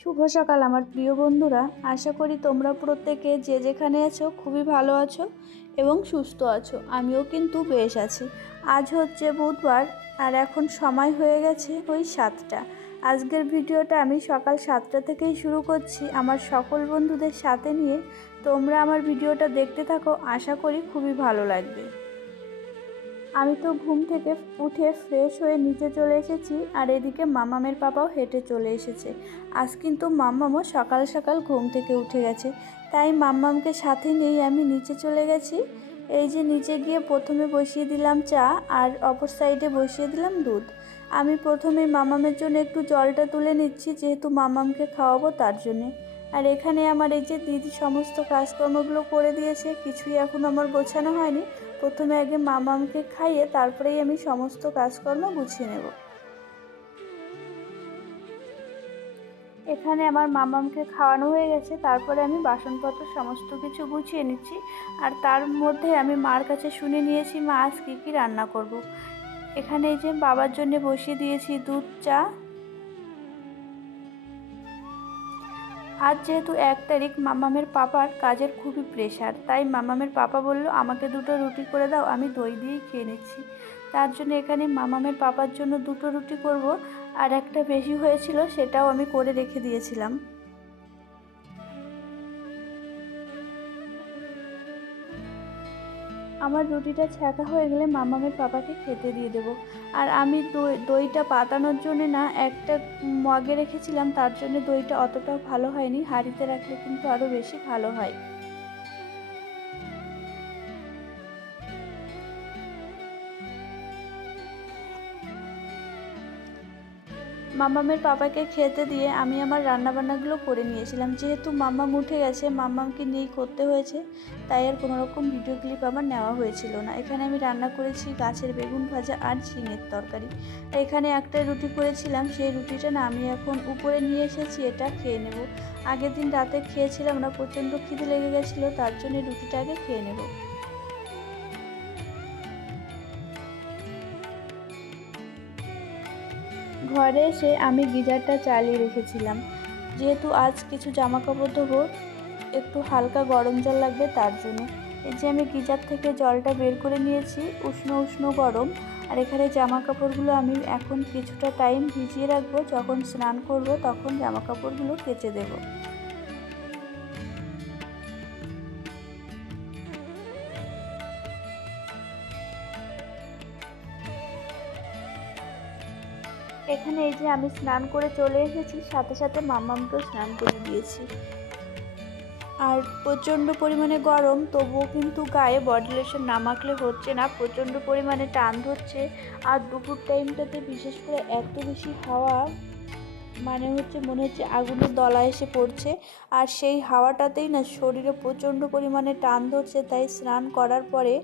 শুভ সকাল আমার প্রিয় বন্ধুরা। আশা করি তোমরা প্রত্যেকে যে যেখানে আছো খুবই ভালো আছো এবং সুস্থ আছো। আমিও কিন্তু বেশ আছি। আজ হচ্ছে বুধবার আর এখন সময় হয়ে গেছে ওই সাতটা। আজকের ভিডিওটা আমি সকাল সাতটা থেকেই শুরু করছি। আমার সকল বন্ধুদের সাথে নিয়ে তোমরা আমার ভিডিওটা দেখতে থাকো। আশা করি খুবই ভালো লাগবে। আমি তো ঘুম থেকে উঠে ফ্রেশ হয়ে নিচে চলে এসেছি আর এদিকে মামামের পাপাও হেঁটে চলে এসেছে। আজ কিন্তু মাম্মামও সকাল সকাল ঘুম থেকে উঠে গেছে। তাই মাম্মামকে সাথে নিয়েই আমি নিচে চলে গেছি। এই যে নিচে গিয়ে প্রথমে বসিয়ে দিলাম চা আর অপর সাইডে বসিয়ে দিলাম দুধ। আমি প্রথমে মামামের জন্য একটু জলটা তুলে নিচ্ছি, যেহেতু মামামকে খাওয়াবো তার জন্যে। আর এখানে আমার এই যে দিদি সমস্ত কাজকর্মগুলো করে দিয়েছে, কিছুই এখন আমার গোছানো হয়নি। প্রথমে আগে মামামকে খাইয়ে তারপরেই আমি সমস্ত কাজকর্ম গুছিয়ে নেব এখানে আমার মামামকে খাওয়ানো হয়ে গেছে, তারপরে আমি বাসনপত্র সমস্ত কিছু গুছিয়ে নিচ্ছি আর তার মধ্যে আমি মার কাছে শুনে নিয়েছি, মা, আজ কী কী রান্না করব। এখানে এই যে বাবার জন্য বসিয়ে দিয়েছি দুধ, চা আজ যেহেতু এক তারিখ, মামামের পাপার কাজের খুবই প্রেশার তাই মামামের পাপা বলল, আমাকে দুটো রুটি করে দাও, আমি দই দিয়েই খেয়ে নিচ্ছি। তার জন্য এখানে মামামের পাপার জন্য দুটো রুটি করব, আর একটা বেশি হয়েছিল সেটাও আমি করে রেখে দিয়েছিলাম। আমার রুটিটা ছ্যাঁকা হয়ে গেলে মামামের পাপাকে খেতে দিয়ে দেবো। আর আমি দই দইটা পাতানোর জন্যে না, একটা মগে রেখেছিলাম, তার জন্য দইটা অতটাও ভালো হয়নি। হাঁড়িতে রাখলে কিন্তু আরও বেশি ভালো হয়। মাম্মামের পাপাকে খেতে দিয়ে আমি আমার রান্নাবান্নাগুলো করে নিয়েছিলাম। যেহেতু মাম্মাম উঠে গেছে মাম্মামকে নিয়েই করতে হয়েছে, তাই আর কোনো রকম ভিডিও ক্লিপ আমার নেওয়া হয়েছিল না। এখানে আমি রান্না করেছি গাছের বেগুন ভাজা আর ঝিঙের তরকারি। এখানে একটা রুটি করেছিলাম, সেই রুটিটা না আমি এখন উপরে নিয়ে এসেছি, এটা খেয়ে নেব। আগের দিন রাতে খেয়েছিলাম না, প্রচণ্ড খিদে লেগে গেছিল, তার জন্য রুটিটা আগে খেয়ে নেব। ঘরে এসে আমি গিজারটা চালিয়ে রেখেছিলাম। যেহেতু আজ কিছু জামা কাপড় ধোবো, একটু হালকা গরম জল লাগবে তার জন্য। এই যে আমি গিজার থেকে জলটা বের করে নিয়েছি, উষ্ণ উষ্ণ গরম, আর এখানে জামা কাপড়গুলো আমি এখন কিছুটা টাইম ভিজিয়ে রাখব। যখন স্নান করব, তখন জামা কাপড়গুলো কেচে দেবো। এখানে এই যে আমি স্নান করে চলে এসেছি, সাথে সাথে মাম্মামকেও স্নান করে দিয়েছি। আর প্রচণ্ড পরিমাণে গরম, তবুও কিন্তু গায়ে বডি লোশন না মাখলে হচ্ছে না। প্রচণ্ড পরিমাণে টান ধরছে। আর দুপুর টাইমটাতে বিশেষ করে এত বেশি হাওয়া মানে হচ্ছে মনে হচ্ছে আগুনের দলা এসে পড়ছে। আর সেই হাওয়াটাতেই না শরীরে প্রচণ্ড পরিমাণে টান ধরছে। তাই স্নান করার পরে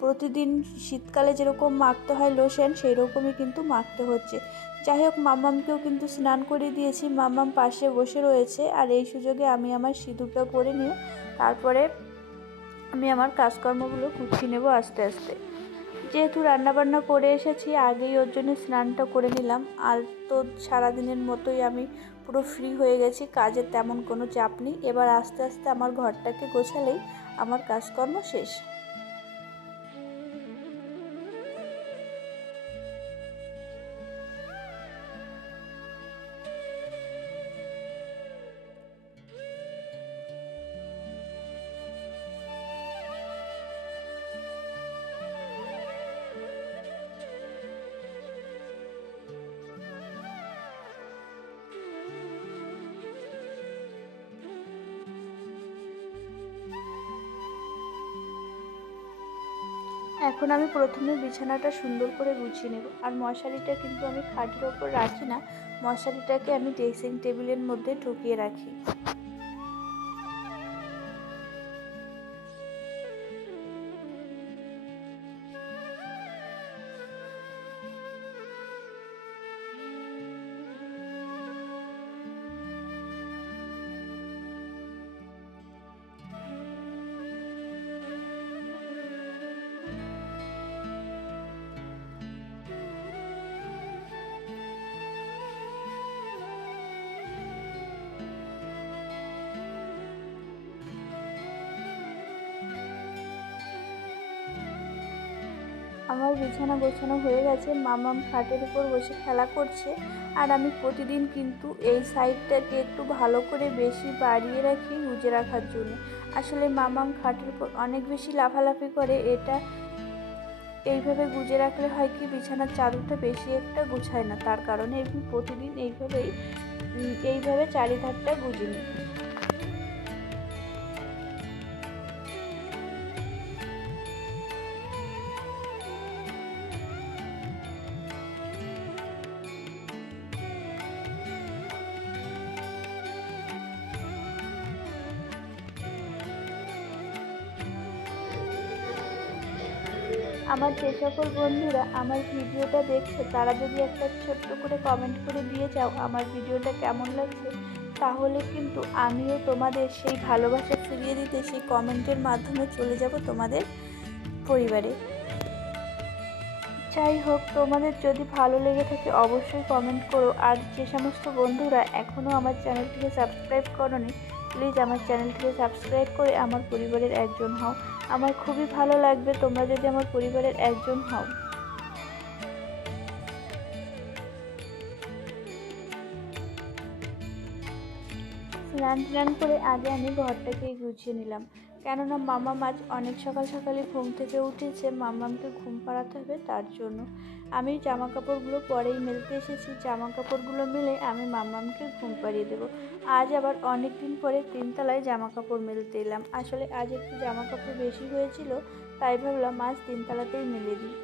প্রতিদিন শীতকালে যেরকম মাখতে হয় লোশন সেই রকমই কিন্তু মাখতে হচ্ছে। যাই হোক, মাম্মামকেও কিন্তু স্নান করিয়ে দিয়েছি। মাম্মাম পাশে বসে রয়েছে আর এই সুযোগে আমি আমার সিঁদুরটা পরে নিয়ে তারপরে আমি আমার কাজকর্মগুলো গুছিয়ে নেব আস্তে আস্তে। যেহেতু রান্নাবান্না করে এসেছি, আগেই ওর জন্য স্নানটা করে নিলাম। আর তো সারাদিনের মতোই আমি পুরো ফ্রি হয়ে গেছি, কাজের তেমন কোনো চাপ নেই। এবার আস্তে আস্তে আমার ঘরটাকে গোছালেই আমার কাজকর্ম শেষ। এখন আমি প্রথমে বিছানাটা সুন্দর করে গুছিয়ে নেব। আর মশারিটা কিন্তু আমি খাটের ওপর রাখি না। মশারিটাকে আমি ড্রেসিং টেবিলের মধ্যে ঢুকিয়ে রাখি। আমার বিছানা গোছানো হয়ে গেছে। মামাম খাটের উপর বসে খেলা করছে। আর আমি প্রতিদিন কিন্তু এই সাইডটাকে একটু ভালো করে বেশি বাড়িয়ে রাখি গুজে রাখার জন্য। আসলে মামাম খাটের উপর অনেক বেশি লাফালাফি করে। এটা এইভাবে গুজে রাখলে হয় কি, বিছানার চাদরটা বেশি একটা গুছায় না। তার কারণে প্রতিদিন এইভাবেই এইভাবে চারিধারটা গুজে নিই। আমার যে সকল বন্ধুরা আমার ভিডিওটা দেখছে, তারা যদি একটা ছোট্ট করে কমেন্ট করে দিয়ে যাও আমার ভিডিওটা কেমন লাগছে, তাহলে কিন্তু আমিও তোমাদের সেই ভালোবাসা ফিরিয়ে দিতে সেই কমেন্টের মাধ্যমে চলে যাব তোমাদের পরিবারে। যাই হোক, তোমাদের যদি ভালো লেগে থাকে অবশ্যই কমেন্ট করো। আর যে সমস্ত বন্ধুরা এখনও আমার চ্যানেলটিকে সাবস্ক্রাইব করনি প্লিজ আমার চ্যানেলটিকে সাবস্ক্রাইব করে আমার পরিবারের একজন হও। আমার খুবই ভালো লাগবে তোমরা যদি আমার পরিবারের একজন হও। স্নান টান করে আগে আমি ঘরটাকে গুছিয়ে নিলাম। কেননা মামা মাছ অনেক সকাল সকালে ঘুম থেকে উঠেছে, মামামকে ঘুম পাড়াতে হবে তার জন্য। আমি জামা কাপড়গুলো পরেই মেলতে এসেছি জামা কাপড়গুলো মেলে আমি মামামকে ঘুম পাড়িয়ে দেবো। আজ আবার অনেক দিন পরে তিনতলায় জামা কাপড় মেলতে এলাম। আসলে আজ একটু জামা কাপড় বেশি হয়েছিল, তাই ভাবলাম আজ তিনতলাতেই মেলে দিই।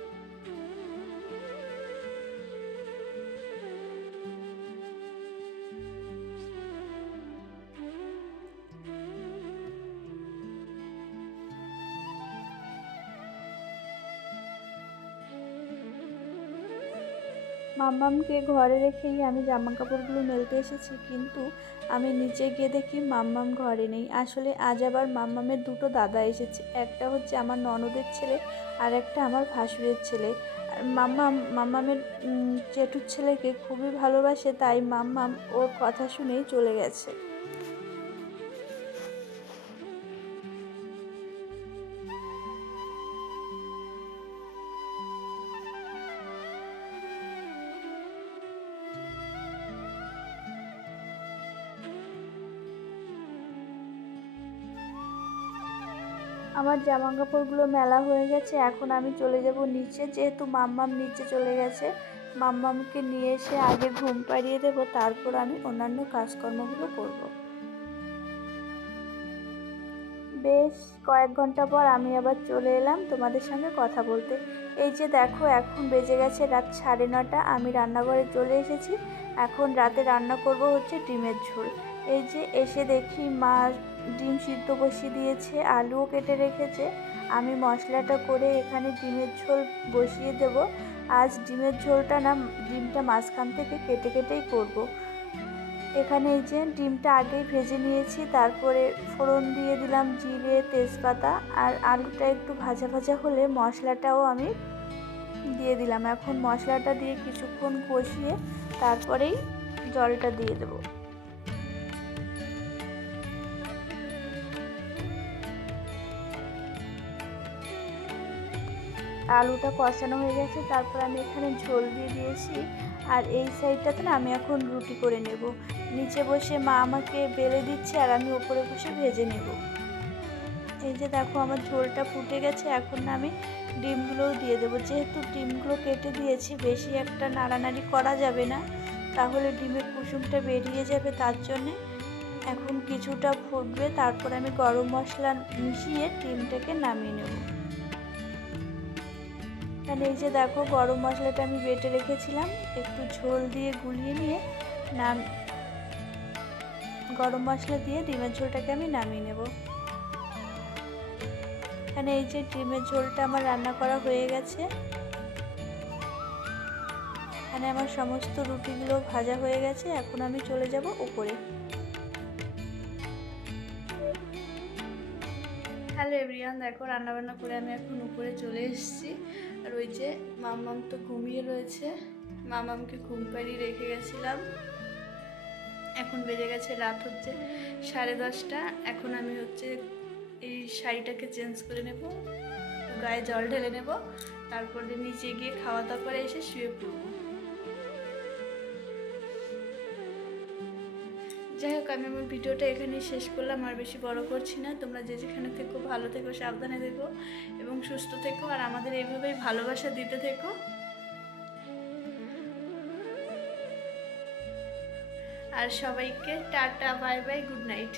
মাম্মামকে ঘরে রেখেই আমি জামা কাপড়গুলো মেলতে এসেছি, কিন্তু আমি নিচে গিয়ে দেখি মাম্মাম ঘরে নেই। আসলে আজ আবার মাম্মামের দুটো দাদা এসেছে, একটা হচ্ছে আমার ননদের ছেলে আর একটা আমার ভাসুরের ছেলে। আর মাম্মাম, মাম্মামের চেটুর ছেলেকে খুবই ভালোবাসে, তাই মাম্মাম ওর কথা শুনেই চলে গেছে। আমার জামা কাপড়গুলো মেলা হয়ে গেছে, এখন আমি চলে যাব নিচে, যেহেতু মাম্মাম নিচে চলে গেছে। মাম্মামকে নিয়ে এসে আগে ঘুম পাড়িয়ে দেবো, তারপর আমি অন্যান্য কাজকর্মগুলো করব। বেশ, কয়েক ঘণ্টা পর আমি আবার চলে এলাম তোমাদের সঙ্গে কথা বলতে। এই যে দেখো, এখন বেজে গেছে রাত সাড়ে নটা, আমি রান্নাঘরে চলে এসেছি। এখন রাতে রান্না করব হচ্ছে ডিমের ঝোল। এই যে এসে দেখি মা ডিম সিদ্ধ বসিয়ে দিয়েছে, আলুও কেটে রেখেছে। আমি মশলাটা করে এখানে ডিমের ঝোল বসিয়ে দেব। আজ ডিমের ঝোলটা না, ডিমটা মাঝখান থেকে কেটে কেটেই করব। এখানে এই যে ডিমটা আগেই ভেজে নিয়েছি, তারপরে ফোড়ন দিয়ে দিলাম জিরে, তেজপাতা আর আলুটা একটু ভাজা ভাজা হলে মশলাটাও আমি দিয়ে দিলাম। এখন মশলাটা দিয়ে কিছুক্ষণ কষিয়ে তারপরেই জলটা দিয়ে দেবো। আলুটা কষানো হয়ে গেছে, তারপর আমি এখানে ঝোল দিয়ে দিয়েছি। আর এই সাইডটাতে না আমি এখন রুটি করে নেব। নিচে বসে মা আমাকে বেলে দিচ্ছে আর আমি ওপরে বসে ভেজে নেব। এই যে দেখো আমার ঝোলটা ফুটে গেছে, এখন না আমি ডিমগুলোও দিয়ে দেবো। যেহেতু ডিমগুলো কেটে দিয়েছি, বেশি একটা নাড়ানাড়ি করা যাবে না, তাহলে ডিমের কুসুমটা বেরিয়ে যাবে তার জন্যে। এখন কিছুটা ফুটবে, তারপর আমি গরম মশলা মিশিয়ে ডিমটাকে নামিয়ে নেব। এখানে এই যে দেখো, গরম মশলাটা আমি বেটে রেখেছিলাম। একটু ঝোল দিয়ে গুলিয়ে নিয়ে নাম গরম মশলা দিয়ে ডিমের ঝোলটাকে আমি নামিয়ে নেব। এখানে এই যে ডিমের ঝোলটা আমার রান্না করা হয়ে গেছে। এখানে আমার সমস্ত রুটিগুলো ভাজা হয়ে গেছে। এখন আমি চলে যাব উপরে। হ্যালো এভরিওয়ান, দেখো রান্নাবান্না করে আমি এখন উপরে চলে এসেছি। আর ওই যে মামাম তো ঘুমিয়ে রয়েছে। মামামকে ঘুম পাড়িয়ে রেখে গেছিলাম। এখন বেজে গেছে রাত হচ্ছে সাড়ে দশটা। এখন আমি হচ্ছে এই শাড়িটাকে চেঞ্জ করে নেব, গায়ে জল ঢেলে নেব। তারপরে নিচে গিয়ে খাওয়া দাওয়া করে এসে শুয়ে পড়ব। যাই হোক, আমি আমার ভিডিওটা এখানেই শেষ করলাম। আর বেশি বড় করছি না। তোমরা যে যেখানে থেকো, ভালো থেকো, সাবধানে থেকো এবং সুস্থ থেকো। আর আমাদের এইভাবেই ভালোবাসা দিতে থেকো। আর সবাইকে tata, bye bye, good night.